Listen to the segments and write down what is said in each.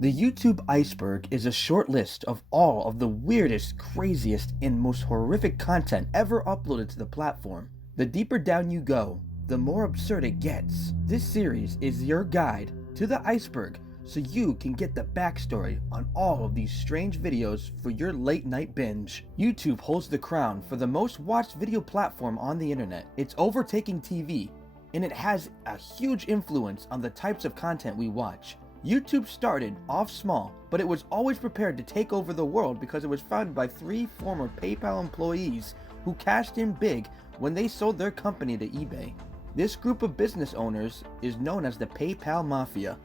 The YouTube Iceberg is a short list of all of the weirdest, craziest, and most horrific content ever uploaded to the platform. The deeper down you go, the more absurd it gets. This series is your guide to the iceberg so you can get the backstory on all of these strange videos for your late night binge. YouTube holds the crown for the most watched video platform on the internet. It's overtaking TV, and it has a huge influence on the types of content we watch. YouTube started off small, but it was always prepared to take over the world because it was founded by 3 former PayPal employees who cashed in big when they sold their company to eBay. This group of business owners is known as the PayPal Mafia.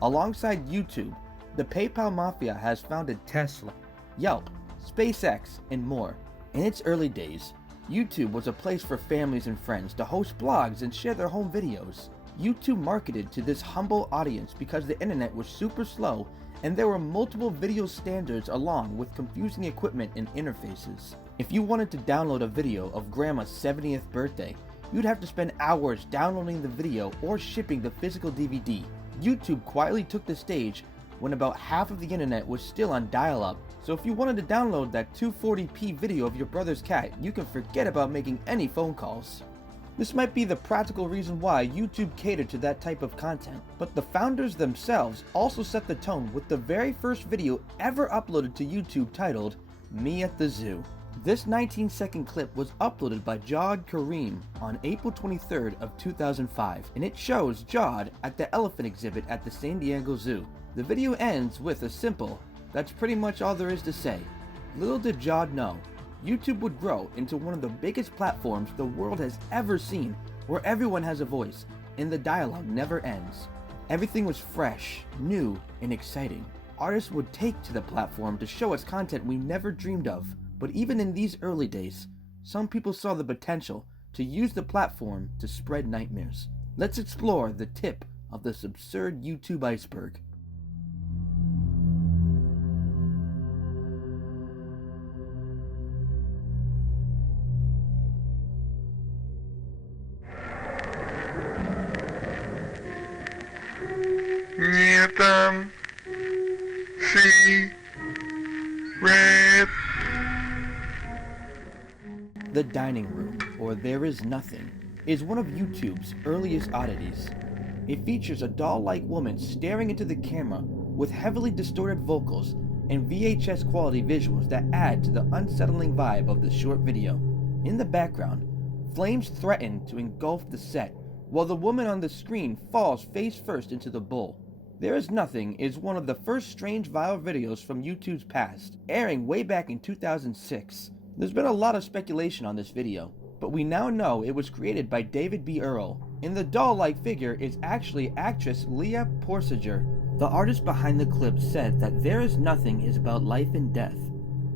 Alongside YouTube, the PayPal Mafia has founded Tesla, Yelp, SpaceX, and more. In its early days, YouTube was a place for families and friends to host blogs and share their home videos. YouTube marketed to this humble audience because the internet was super slow and there were multiple video standards along with confusing equipment and interfaces. If you wanted to download a video of Grandma's 70th birthday, you'd have to spend hours downloading the video or shipping the physical DVD. YouTube quietly took the stage when about half of the internet was still on dial-up, so if you wanted to download that 240p video of your brother's cat, you can forget about making any phone calls. This might be the practical reason why YouTube catered to that type of content, but the founders themselves also set the tone with the very first video ever uploaded to YouTube titled, Me at the Zoo. This 19-second clip was uploaded by Jawed Kareem on April 23rd of 2005, and it shows Jawed at the elephant exhibit at the San Diego Zoo. The video ends with a simple, "That's pretty much all there is to say." Little did Jawed know, YouTube would grow into one of the biggest platforms the world has ever seen, where everyone has a voice, and the dialogue never ends. Everything was fresh, new, and exciting. Artists would take to the platform to show us content we never dreamed of. But even in these early days, some people saw the potential to use the platform to spread nightmares. Let's explore the tip of this absurd YouTube iceberg. Anthem, see, red. The dining room, or There Is Nothing, is one of YouTube's earliest oddities. It features a doll-like woman staring into the camera with heavily distorted vocals and VHS quality visuals that add to the unsettling vibe of the short video. In the background, flames threaten to engulf the set, while the woman on the screen falls face first into the bowl. There Is Nothing is one of the first strange viral videos from YouTube's past, airing way back in 2006. There's been a lot of speculation on this video, but we now know it was created by David B. Earl, and the doll-like figure is actually actress Leah Porsager. The artist behind the clip said that There Is Nothing is about life and death.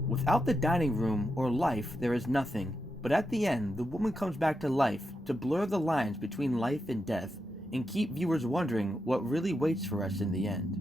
Without the dining room or life, there is nothing, but at the end, the woman comes back to life to blur the lines between life and death, and keep viewers wondering what really waits for us in the end.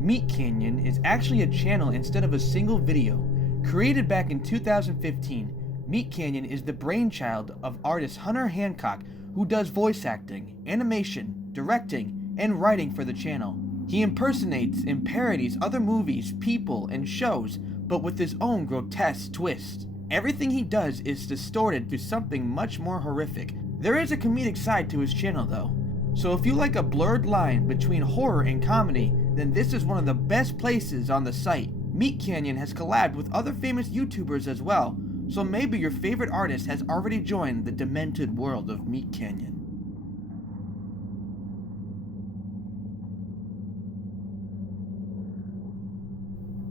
MeatCanyon is actually a channel instead of a single video. Created back in 2015, MeatCanyon is the brainchild of artist Hunter Hancock, who does voice acting, animation, directing, and writing for the channel. He impersonates and parodies other movies, people, and shows, but with his own grotesque twist. Everything he does is distorted to something much more horrific. There is a comedic side to his channel though. So if you like a blurred line between horror and comedy, then this is one of the best places on the site. MeatCanyon has collabed with other famous YouTubers as well, so maybe your favorite artist has already joined the demented world of MeatCanyon.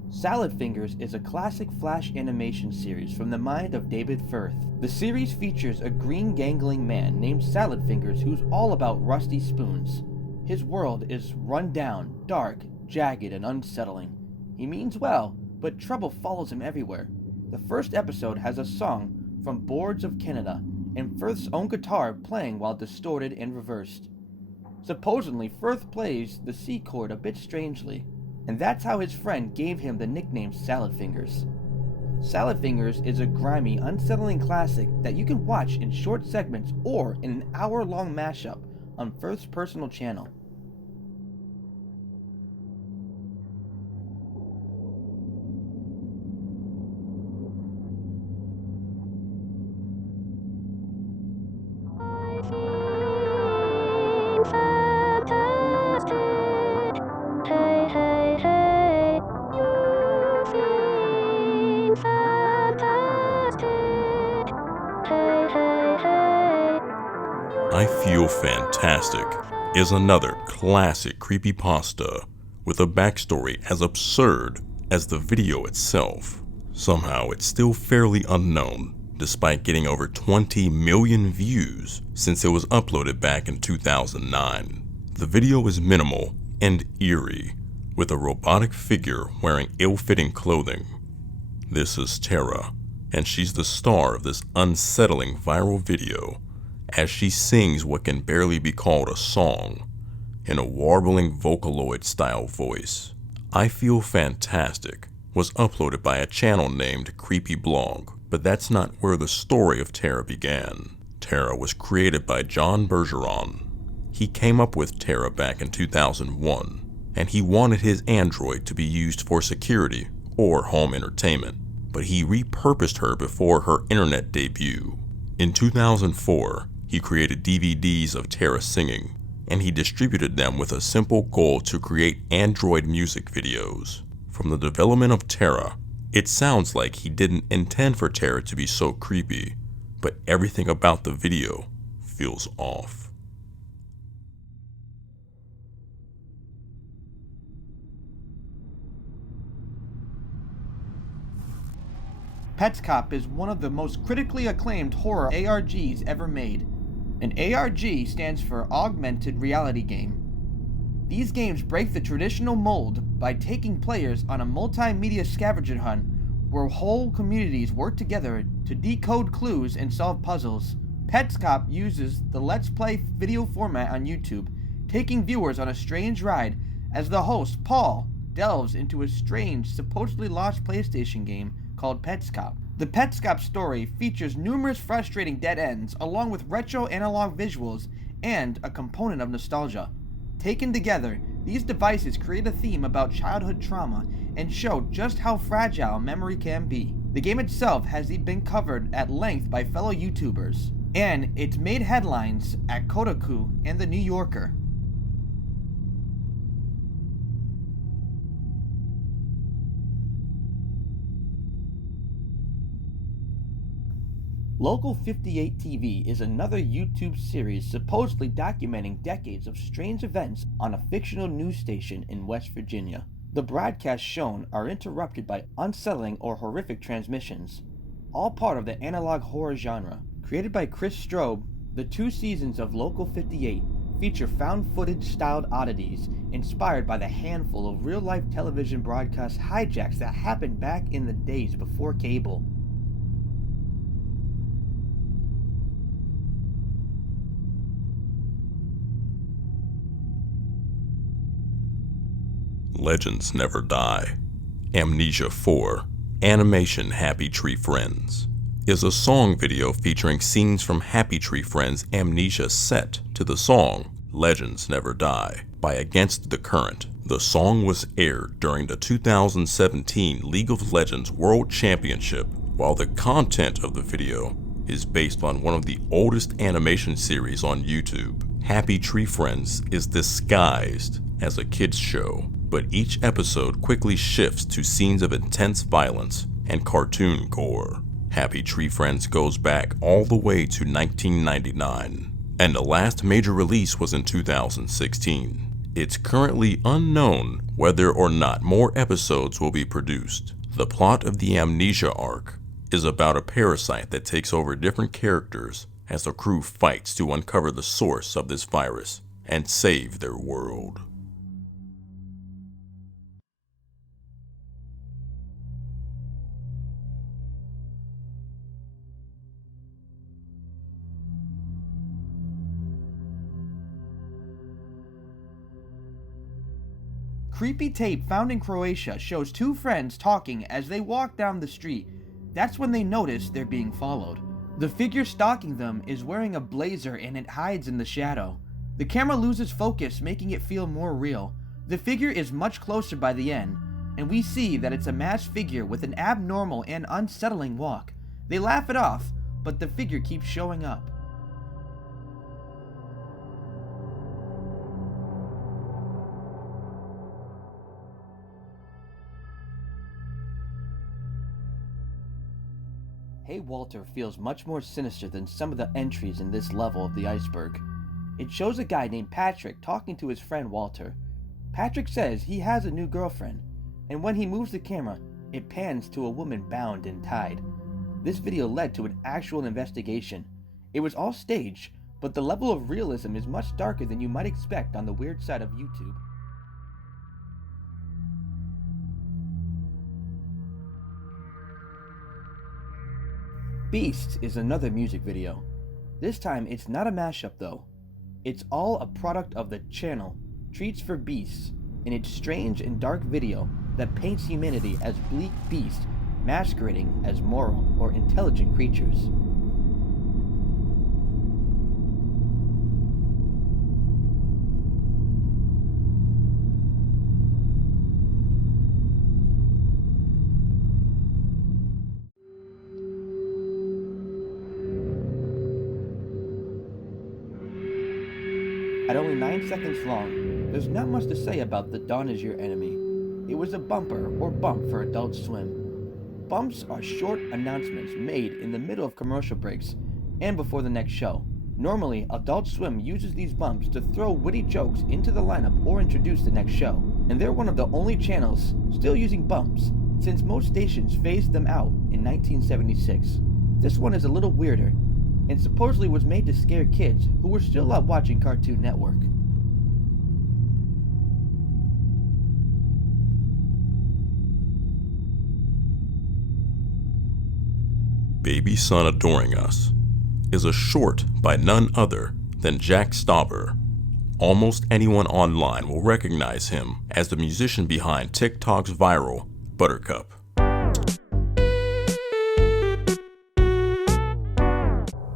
Salad Fingers is a classic flash animation series from the mind of David Firth. The series features a green gangling man named Salad Fingers who's all about rusty spoons. His world is run down, dark, jagged, and unsettling. He means well, but trouble follows him everywhere. The first episode has a song from Boards of Canada, and Firth's own guitar playing while distorted and reversed. Supposedly, Firth plays the C chord a bit strangely, and that's how his friend gave him the nickname Salad Fingers. Salad Fingers is a grimy, unsettling classic that you can watch in short segments or in an hour-long mashup on First Personal Channel. I Feel Fantastic is another classic creepypasta with a backstory as absurd as the video itself. Somehow it's still fairly unknown, despite getting over 20 million views since it was uploaded back in 2009. The video is minimal and eerie, with a robotic figure wearing ill-fitting clothing. This is Tara, and she's the star of this unsettling viral video, as she sings what can barely be called a song, in a warbling Vocaloid-style voice. I Feel Fantastic was uploaded by a channel named Creepy Blog, but that's not where the story of Tara began. Tara was created by John Bergeron. He came up with Tara back in 2001, and he wanted his android to be used for security or home entertainment, but he repurposed her before her internet debut. In 2004, he created DVDs of Tara singing, and he distributed them with a simple goal to create Android music videos. From the development of Tara, it sounds like he didn't intend for Tara to be so creepy, but everything about the video feels off. Petscop is one of the most critically acclaimed horror ARGs ever made. An ARG stands for Augmented Reality Game. These games break the traditional mold by taking players on a multimedia scavenger hunt where whole communities work together to decode clues and solve puzzles. Petscop uses the Let's Play video format on YouTube, taking viewers on a strange ride as the host, Paul, delves into a strange, supposedly lost PlayStation game called Petscop. The Petscop story features numerous frustrating dead ends along with retro analog visuals and a component of nostalgia. Taken together, these devices create a theme about childhood trauma and show just how fragile memory can be. The game itself has been covered at length by fellow YouTubers, and it's made headlines at Kotaku and The New Yorker. Local 58 TV is another YouTube series supposedly documenting decades of strange events on a fictional news station in West Virginia. The broadcasts shown are interrupted by unsettling or horrific transmissions, all part of the analog horror genre. Created by Chris Strobe, the 2 seasons of Local 58 feature found footage styled oddities inspired by the handful of real-life television broadcast hijacks that happened back in the days before cable. Legends Never Die. Amnesia 4, Animation Happy Tree Friends, is a song video featuring scenes from Happy Tree Friends' Amnesia set to the song Legends Never Die by Against the Current. The song was aired during the 2017 League of Legends World Championship, while the content of the video is based on one of the oldest animation series on YouTube. Happy Tree Friends is disguised as a kids show, but each episode quickly shifts to scenes of intense violence and cartoon gore. Happy Tree Friends goes back all the way to 1999, and the last major release was in 2016. It's currently unknown whether or not more episodes will be produced. The plot of the Amnesia arc is about a parasite that takes over different characters as the crew fights to uncover the source of this virus and save their world. Creepy tape found in Croatia shows 2 friends talking as they walk down the street. That's when they notice they're being followed. The figure stalking them is wearing a blazer and it hides in the shadow. The camera loses focus, making it feel more real. The figure is much closer by the end, and we see that it's a masked figure with an abnormal and unsettling walk. They laugh it off, but the figure keeps showing up. Hey Walter feels much more sinister than some of the entries in this level of the Iceberg. It shows a guy named Patrick talking to his friend Walter. Patrick says he has a new girlfriend, and when he moves the camera, it pans to a woman bound and tied. This video led to an actual investigation. It was all staged, but the level of realism is much darker than you might expect on the weird side of YouTube. Beasts is another music video. This time it's not a mashup though. It's all a product of the channel Treats for Beasts in its strange and dark video that paints humanity as bleak beasts masquerading as moral or intelligent creatures. At only 9 seconds long, there's not much to say about The Dawn Is Your Enemy. It was a bumper or bump for Adult Swim. Bumps are short announcements made in the middle of commercial breaks and before the next show. Normally, Adult Swim uses these bumps to throw witty jokes into the lineup or introduce the next show, and they're one of the only channels still using bumps, since most stations phased them out in 1976. This one is a little weirder, and supposedly was made to scare kids who were still out watching Cartoon Network. Baby Son Adoring Us is a short by none other than Jack Stauber. Almost anyone online will recognize him as the musician behind TikTok's viral Buttercup.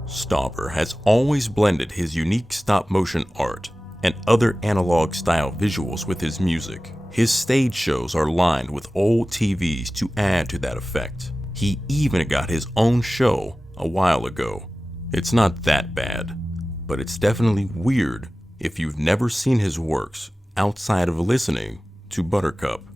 Stauber has always blended his unique stop-motion art and other analog-style visuals with his music. His stage shows are lined with old TVs to add to that effect. He even got his own show a while ago. It's not that bad, but it's definitely weird if you've never seen his works outside of listening to Buttercup.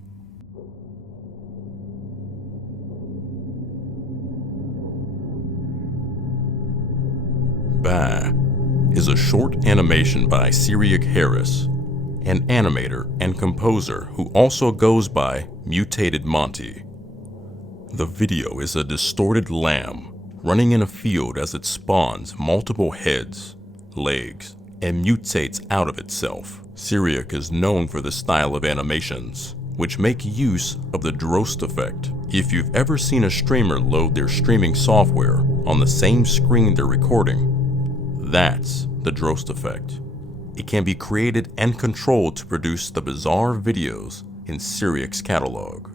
Bah is a short animation by Syriac Harris, an animator and composer who also goes by Mutated Monty. The video is a distorted lamb running in a field as it spawns multiple heads, legs, and mutates out of itself. Syriac is known for this style of animations, which make use of the Drost effect. If you've ever seen a streamer load their streaming software on the same screen they're recording, that's the Drost effect. It can be created and controlled to produce the bizarre videos in Syriac's catalog.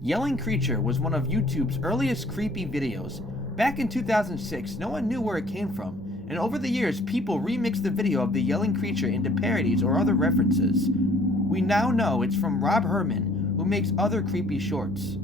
Yelling Creature was one of YouTube's earliest creepy videos. Back in 2006, no one knew where it came from, and over the years people remixed the video of the Yelling Creature into parodies or other references. We now know it's from Rob Herman, who makes other creepy shorts.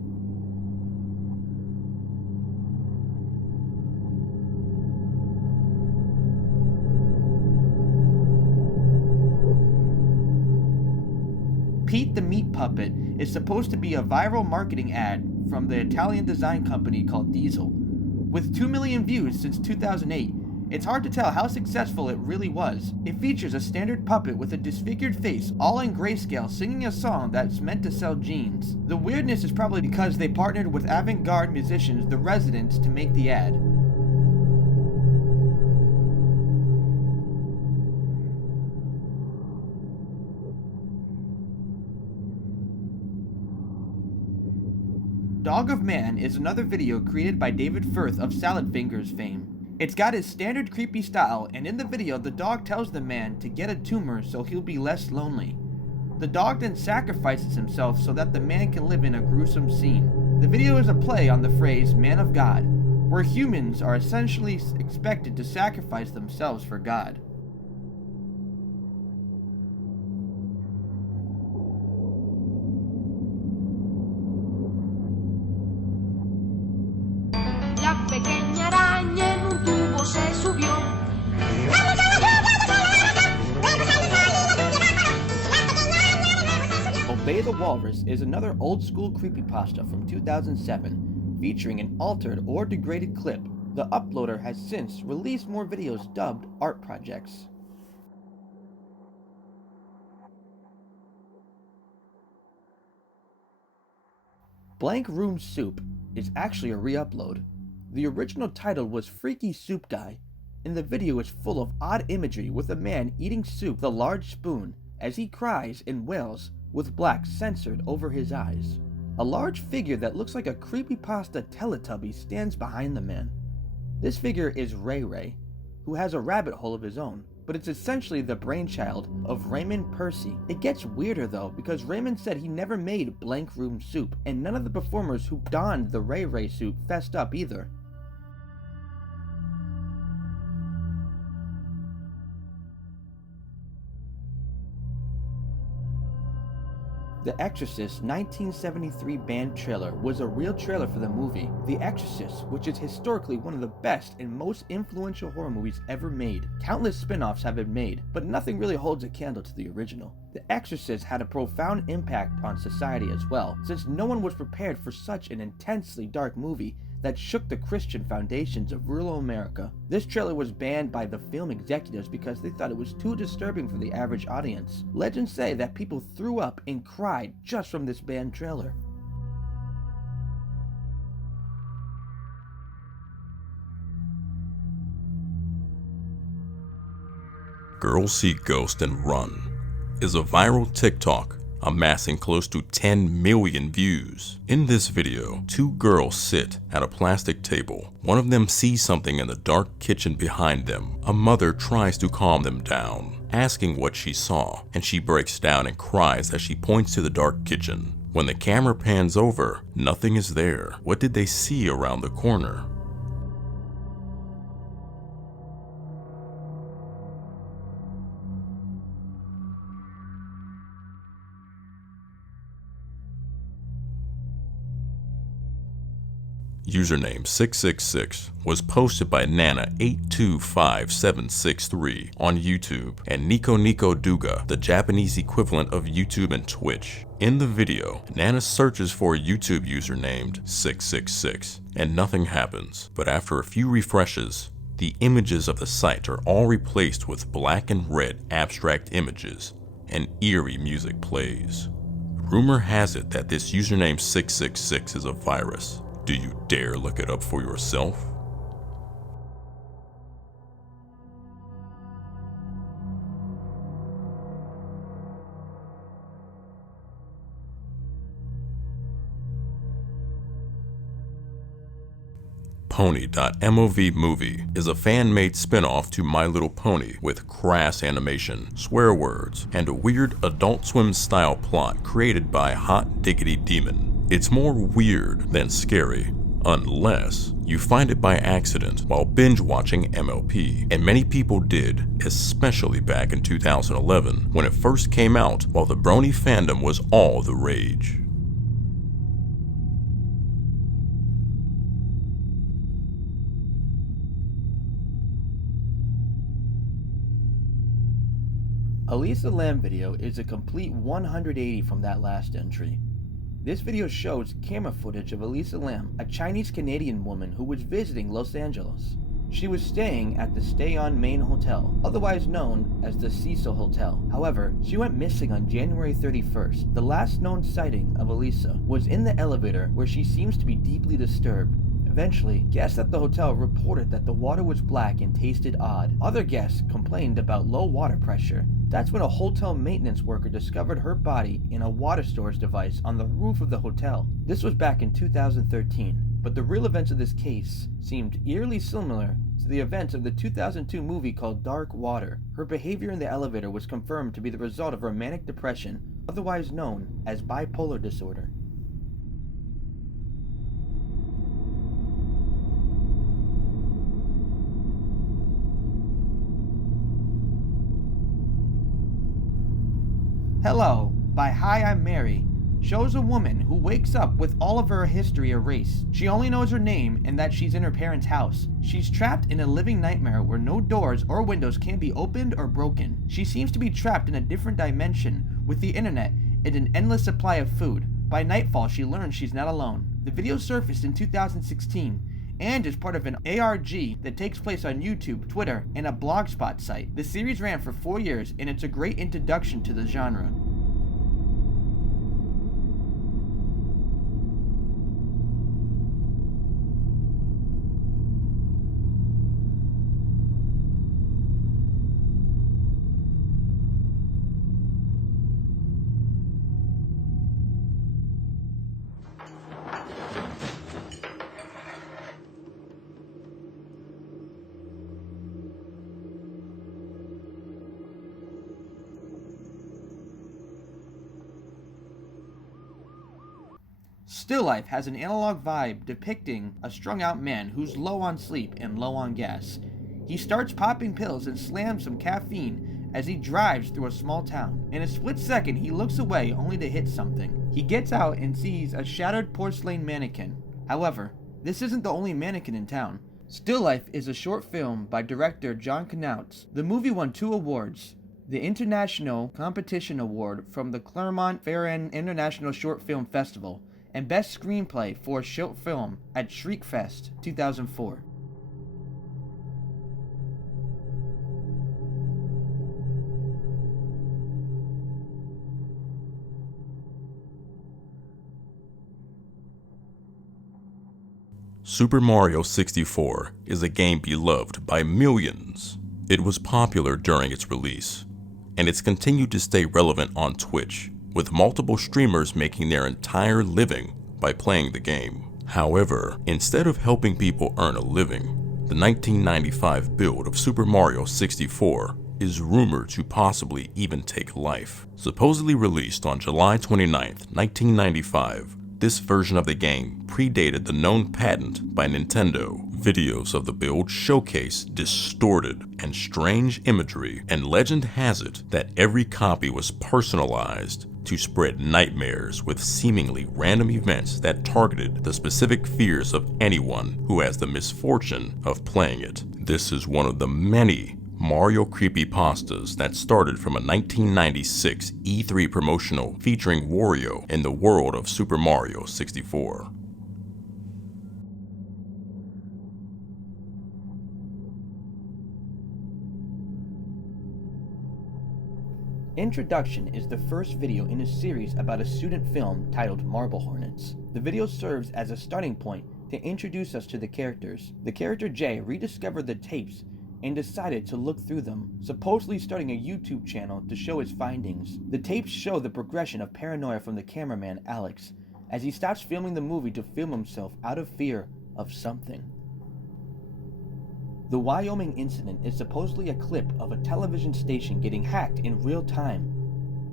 Pete the Meat Puppet is supposed to be a viral marketing ad from the Italian design company called Diesel. With 2 million views since 2008, it's hard to tell how successful it really was. It features a standard puppet with a disfigured face, all in grayscale, singing a song that's meant to sell jeans. The weirdness is probably because they partnered with avant-garde musicians The Residents to make the ad. Dog of Man is another video created by David Firth of Salad Fingers fame. It's got his standard creepy style, and in the video the dog tells the man to get a tumor so he'll be less lonely. The dog then sacrifices himself so that the man can live in a gruesome scene. The video is a play on the phrase man of God, where humans are essentially expected to sacrifice themselves for God. La pequeña araña en un tubo se subió. Obey the Walrus is another old-school creepypasta from 2007, featuring an altered or degraded clip. The uploader has since released more videos dubbed art projects. Blank Room Soup is actually a re-upload. The original title was Freaky Soup Guy, and the video is full of odd imagery with a man eating soup with a large spoon as he cries and wails with black censored over his eyes. A large figure that looks like a creepypasta Teletubby stands behind the man. This figure is Ray Ray, who has a rabbit hole of his own, but it's essentially the brainchild of Raymond Percy. It gets weirder though, because Raymond said he never made Blank Room Soup, and none of the performers who donned the Ray Ray suit fessed up either. The Exorcist 1973 band trailer was a real trailer for the movie The Exorcist, which is historically one of the best and most influential horror movies ever made. Countless spin-offs have been made, but nothing really holds a candle to the original. The Exorcist had a profound impact on society as well, since no one was prepared for such an intensely dark movie that shook the Christian foundations of rural America. This trailer was banned by the film executives because they thought it was too disturbing for the average audience. Legends say that people threw up and cried just from this banned trailer. Girls See Ghost and Run is a viral TikTok amassing close to 10 million views. In this video, two girls sit at a plastic table. One of them sees something in the dark kitchen behind them. A mother tries to calm them down, asking what she saw, and she breaks down and cries as she points to the dark kitchen. When the camera pans over, nothing is there. What did they see around the corner? Username 666 was posted by Nana825763 on YouTube and Nico Duga, the Japanese equivalent of YouTube and Twitch. In the video, Nana searches for a YouTube user named 666 and nothing happens, but after a few refreshes, the images of the site are all replaced with black and red abstract images and eerie music plays. Rumor has it that this username 666 is a virus. Do you dare look it up for yourself? Pony.mov movie is a fan-made spin-off to My Little Pony with crass animation, swear words, and a weird Adult Swim style plot created by Hot Diggity Demon. It's more weird than scary, unless you find it by accident while binge watching MLP, and many people did, especially back in 2011 when it first came out while the brony fandom was all the rage. Elisa Lam video is a complete 180 from that last entry. This video shows camera footage of Elisa Lam, a Chinese-Canadian woman who was visiting Los Angeles. She was staying at the Stay On Main Hotel, otherwise known as the Cecil Hotel. However, she went missing on January 31st. The last known sighting of Elisa was in the elevator where she seems to be deeply disturbed. Eventually, guests at the hotel reported that the water was black and tasted odd. Other guests complained about low water pressure, That's when a hotel maintenance worker discovered her body in a water storage device on the roof of the hotel. This was back in 2013, but the real events of this case seemed eerily similar to the events of the 2002 movie called Dark Water. Her behavior in the elevator was confirmed to be the result of her manic depression, otherwise known as bipolar disorder. Hello, by Hi, I'm Mary, shows a woman who wakes up with all of her history erased. She only knows her name and that she's in her parents' house. She's trapped in a living nightmare where no doors or windows can be opened or broken. She seems to be trapped in a different dimension with the internet and an endless supply of food. By nightfall, she learns she's not alone. The video surfaced in 2016 and is part of an ARG that takes place on YouTube, Twitter, and a blogspot site. The series ran for 4 years, and it's a great introduction to the genre. Still Life has an analog vibe depicting a strung-out man who's low on sleep and low on gas. He starts popping pills and slams some caffeine as he drives through a small town. In a split second, he looks away only to hit something. He gets out and sees a shattered porcelain mannequin. However, this isn't the only mannequin in town. Still Life is a short film by director John Knautz. The movie won 2 awards. The International Competition Award from the Clermont-Ferrand International Short Film Festival, and Best Screenplay for a Short Film at Shriekfest 2004. Super Mario 64 is a game beloved by millions. It was popular during its release, and it's continued to stay relevant on Twitch, with multiple streamers making their entire living by playing the game. However, instead of helping people earn a living, the 1995 build of Super Mario 64 is rumored to possibly even take life. Supposedly released on July 29, 1995, this version of the game predated the known patent by Nintendo. Videos of the build showcase distorted and strange imagery, and legend has it that every copy was personalized to spread nightmares with seemingly random events that targeted the specific fears of anyone who has the misfortune of playing it. This is one of the many Mario creepypastas that started from a 1996 E3 promotional featuring Wario in the world of Super Mario 64. Introduction is the first video in a series about a student film titled Marble Hornets. The video serves as a starting point to introduce us to the characters. The character Jay rediscovered the tapes and decided to look through them, supposedly starting a YouTube channel to show his findings. The tapes show the progression of paranoia from the cameraman Alex, as he stops filming the movie to film himself out of fear of something. The Wyoming incident is supposedly a clip of a television station getting hacked in real time.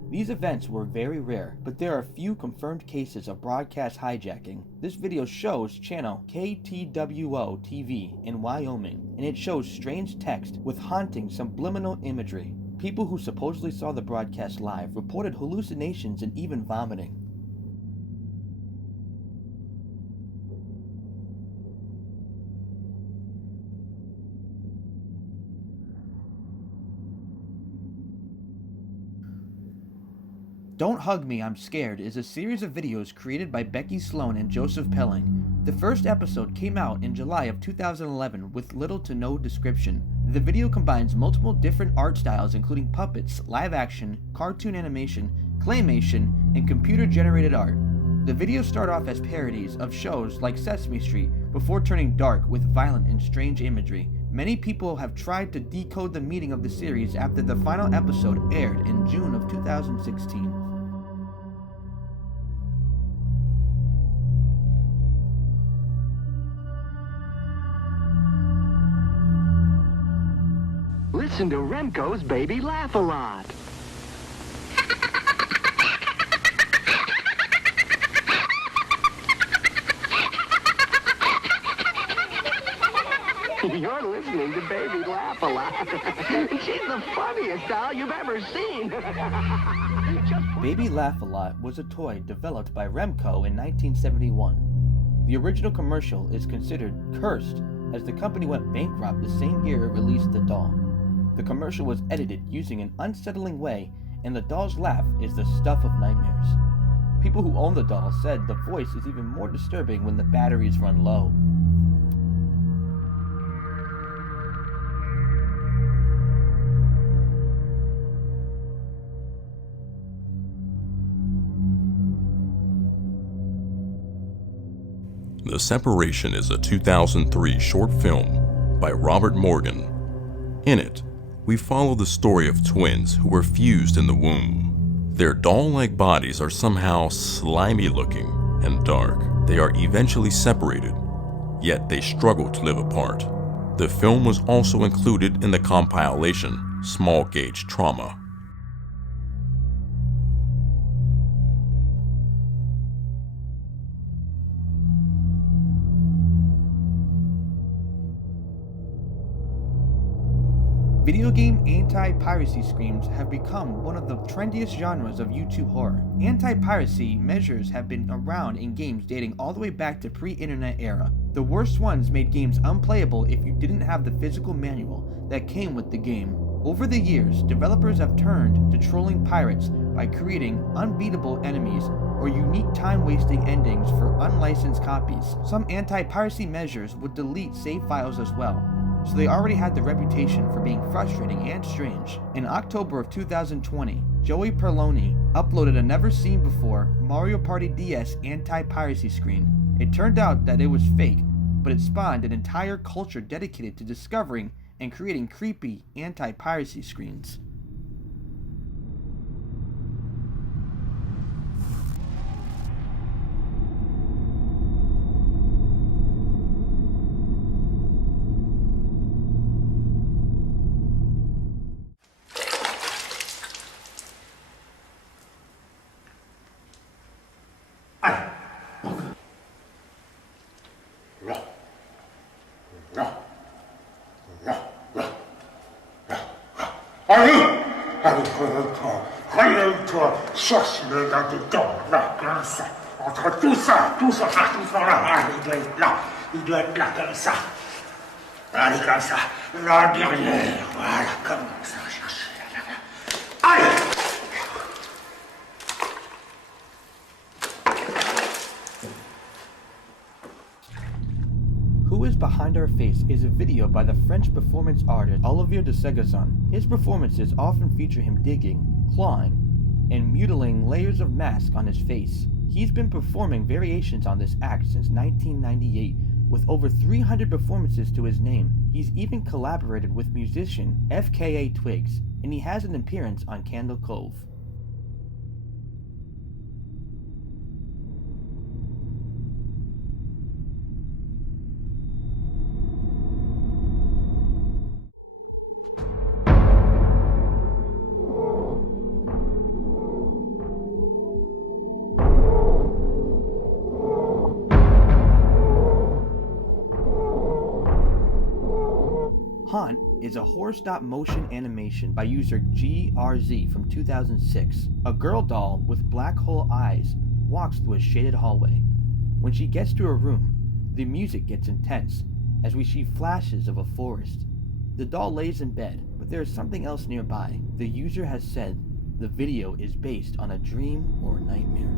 These events were very rare, but there are few confirmed cases of broadcast hijacking. This video shows channel KTWO TV in Wyoming, and it shows strange text with haunting subliminal imagery. People who supposedly saw the broadcast live reported hallucinations and even vomiting. Don't Hug Me, I'm Scared is a series of videos created by Becky Sloan and Joseph Pelling. The first episode came out in July of 2011 with little to no description. The video combines multiple different art styles including puppets, live action, cartoon animation, claymation, and computer-generated art. The videos start off as parodies of shows like Sesame Street before turning dark with violent and strange imagery. Many people have tried to decode the meaning of the series after the final episode aired in June of 2016. Listen to Remco's Baby Laugh a Lot. You're listening to Baby Laugh a Lot. She's the funniest doll you've ever seen. Baby Laugh a Lot was a toy developed by Remco in 1971. The original commercial is considered cursed as the company went bankrupt the same year it released the doll. The commercial was edited using an unsettling way, and the doll's laugh is the stuff of nightmares. People who own the doll said the voice is even more disturbing when the batteries run low. The Separation is a 2003 short film by Robert Morgan. In it, we follow the story of twins who were fused in the womb. Their doll-like bodies are somehow slimy looking and dark. They are eventually separated, yet they struggle to live apart. The film was also included in the compilation Small Gauge Trauma. Video game anti-piracy screams have become one of the trendiest genres of YouTube horror. Anti-piracy measures have been around in games dating all the way back to pre-internet era. The worst ones made games unplayable if you didn't have the physical manual that came with the game. Over the years, developers have turned to trolling pirates by creating unbeatable enemies or unique time-wasting endings for unlicensed copies. Some anti-piracy measures would delete save files as well, so they already had the reputation for being frustrating and strange. In October of 2020, Joey Perloni uploaded a never-seen-before Mario Party DS anti-piracy screen. It turned out that it was fake, but it spawned an entire culture dedicated to discovering and creating creepy anti-piracy screens. Cherche-le là-dedans, là, comme ça. Entre tout ça, là, il doit être là, comme ça. Allez, comme ça. Là, derrière, voilà, comme ça, cherchez. Allez! Who is Behind Our Face is a video by the French performance artist Olivier de Segazon. His performances often feature him digging, clawing, and mutilating layers of mask on his face. He's been performing variations on this act since 1998, with over 300 performances to his name. He's even collaborated with musician FKA Twigs, and he has an appearance on Candle Cove. Haunt is a horror stop-motion animation by user GRZ from 2006. A girl doll with black hole eyes walks through a shaded hallway. When she gets to her room, the music gets intense as we see flashes of a forest. The doll lays in bed, but there is something else nearby. The user has said the video is based on a dream or nightmare.